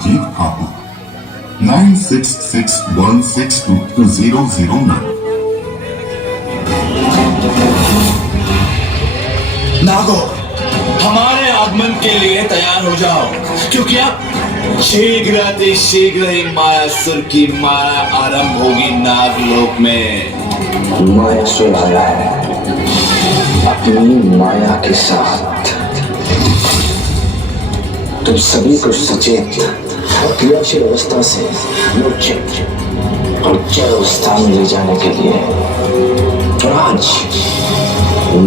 अजीत ठाकुर 9661622009। नागो, हमारे आगमन के लिए तैयार हो जाओ, क्योंकि अब शीघ्र ही मायासुर की माया आरंभ होगी नागलोक में। मायासुर आया है अपनी माया के साथ। तुम सभी को सचेत और क्रियाशील अवस्था से मूर्छित और जड़ अवस्था में ले जाने के लिए। और आज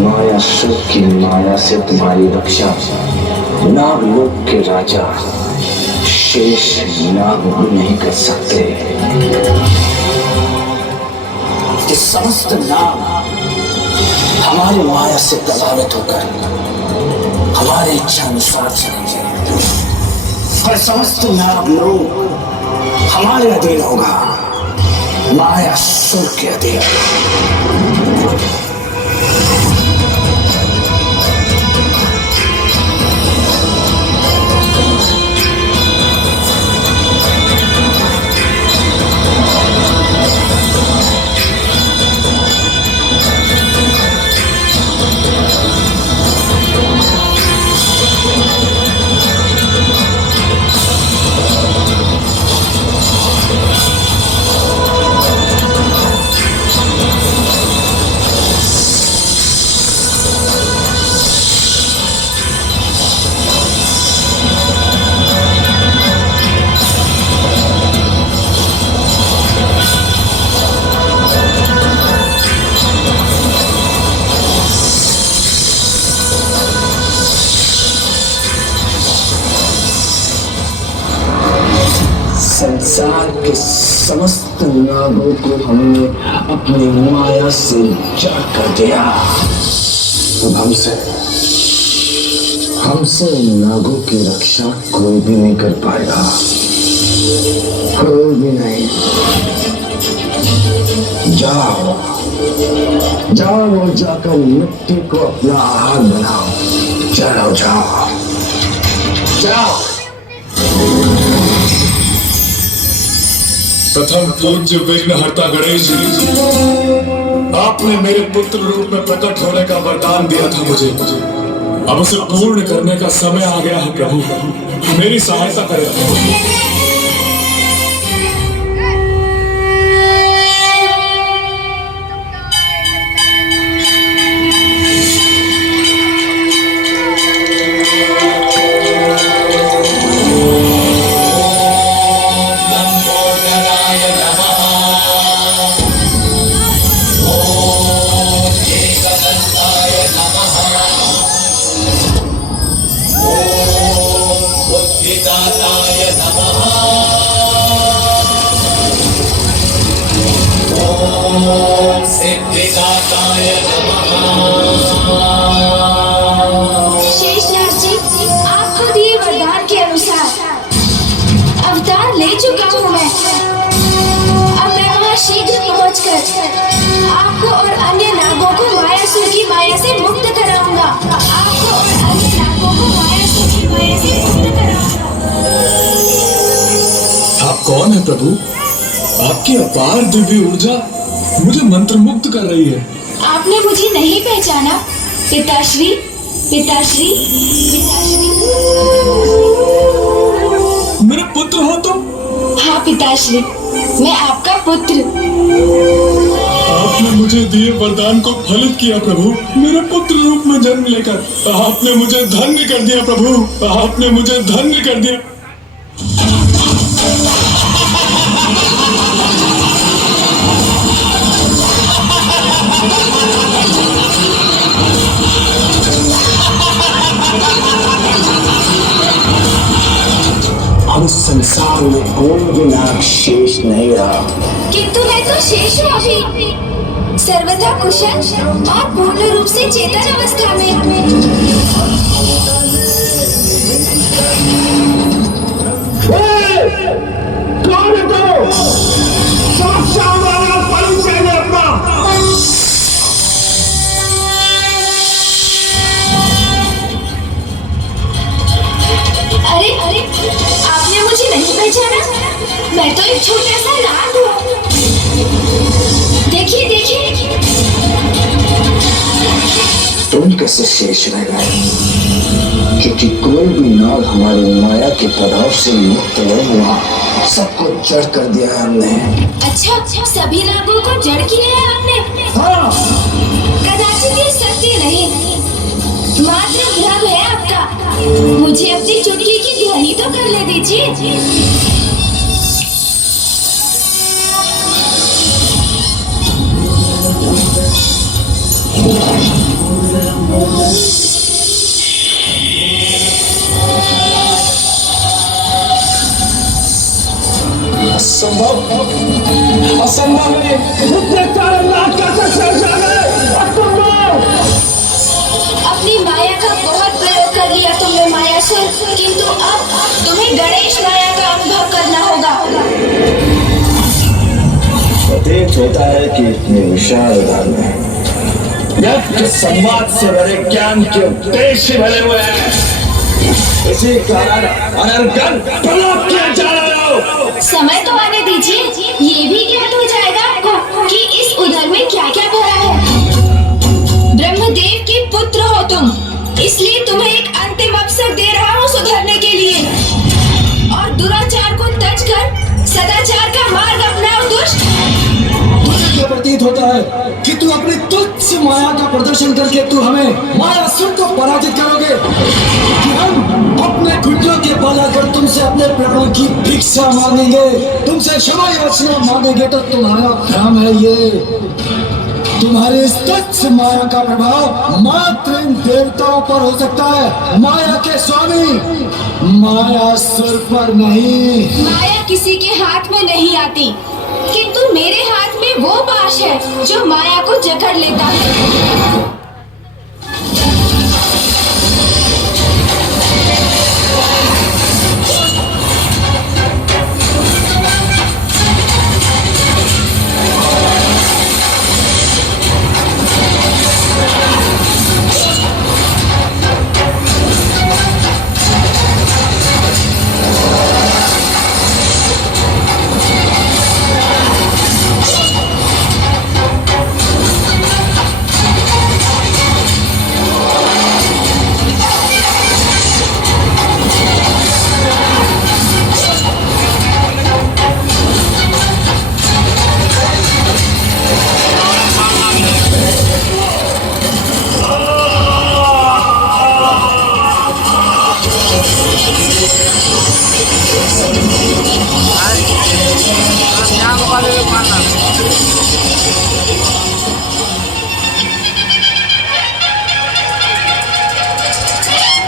मायासुर की माया से तुम्हारी रक्षा नागलोक के राजा शेष नाग भी नहीं कर सकते। ये समस्त नाग हमारी माया से प्रभावित होकर हमारे इच्छा अनुसार चलेंगे और समस्त नाग लोग हमारे अधीन होगा, मायासुर के अधीन। संसार के समस्त नागों को हमने अपनी माया से जड़ कर दिया। अब हमसे नागों की रक्षा कोई भी नहीं कर पाएगा, कोई भी नहीं। जाओ और जाकर मिट्टी को अपना आहार बनाओ। चलो जाओ। प्रथम पूज्य विघ्नहर्ता गणेश जी, आपने मेरे पुत्र रूप में प्रकट होने का वरदान दिया था मुझे। अब उसे पूर्ण करने का समय आ गया है प्रभु, मेरी सहायता करें। शेषनाग जी, आपको दिए वरदान के अनुसार अवतार ले चुका हूँ मैं। अब मैं वहाँ शीघ्र पहुँचकर आपको और अन्य नागों को मायासुर की माया से मुक्त कराऊंगा। आपको और अन्य नागों को मायासुर की माया से मुक्त कराऊंगा। आप कौन है प्रभु? आपकी अपार दिव्य ऊर्जा मुझे मंत्रमुग्ध कर रही है। आपने मुझे नहीं पहचाना? पिताश्री। मेरे पुत्र हो तुम? हाँ पिताश्री, मैं आपका पुत्र। आपने मुझे दिए वरदान को फलित किया प्रभु। मेरे पुत्र रूप में जन्म लेकर आपने मुझे धन्य कर दिया प्रभु, आपने मुझे धन्य कर दिया। अब संसार में कोई भी नाग शेष नहीं रहा। किंतु मैं तो शेष हूँ अभी, सर्वथा कुशल और पूर्ण रूप से चेतन अवस्था में। कौन है तू? साक्षात वाला परिचय दे अपना। अरे आपने मुझे नहीं कैसे शेष रह गए, क्योंकि कोई भी नाग हमारी माया के प्रभाव से मुक्त नहीं हुआ। सबको जड़ कर दिया है हमने। अच्छा, सभी नागों को जड़ किया है आपने? हाँ। कदाचित ये सत्य नहीं, मात्र भ्रम है आपका। मुझे अपनी चुटकी की ध्वनि तो कर ले दीजिए। असंभव, असंभव है। अपनी माया का बहुत प्रयोग कर लिया तुमने मायासुर, किंतु अब तुम्हें गणेश माया का अनुभव करना होगा। प्रतीत होता है कि इतने विशाल उदार में व्यक्त संवाद से भरे ज्ञान के उद्देश्य भरे हुए हैं। इसी कारण अनर्गल प्रलोभ किया जा रहा हो। समय तो आने दीजिए, ये भी ज्ञात हो जाएगा आपको कि इस उदर में क्या क्या भरा है। ब्रह्मदेव के पुत्र हो तुम, इसलिए तुम्हें एक अंतिम अवसर दे रहा हूँ सुधरने के लिए, और दुराचार को त्याज कर सदाचार का मार्ग अपनाओ दुष्ट। मुझे क्या प्रतीत होता है कि तू अपनी तुच्छ माया का प्रदर्शन करके तू हमें मायासुर को पराजित करोगे, कि हम अपने घुटनों के बल आकर तुमसे अपने प्राणों की भिक्षा मांगेंगे, तुमसे क्षमा याचना मांगेंगे। तो तुम्हारा भ्रम है ये। तुम्हारी इस तुच्छ माया का प्रभाव मात्र इन देवताओं पर हो सकता है, माया के स्वामी मायासुर पर नहीं। माया किसी के हाथ में नहीं आती, किंतु मेरे हाथ में वो पाश है जो माया को जकड़ लेता है।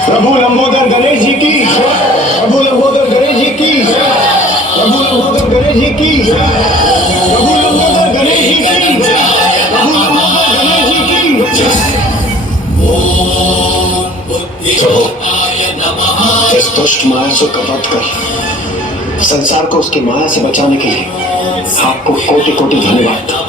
प्रभु लंबोदर गणेश जी की, प्रभु लंबोदर गणेश जी की, प्रभु लंबोदर गणेश जी की, प्रभु लंबोदर गणेश जी की, प्रभु लंबोदर गणेश जी की। इस दुष्ट मायासुर का वध कर संसार को उसकी माया से बचाने के लिए आपको कोटि कोटि धन्यवाद।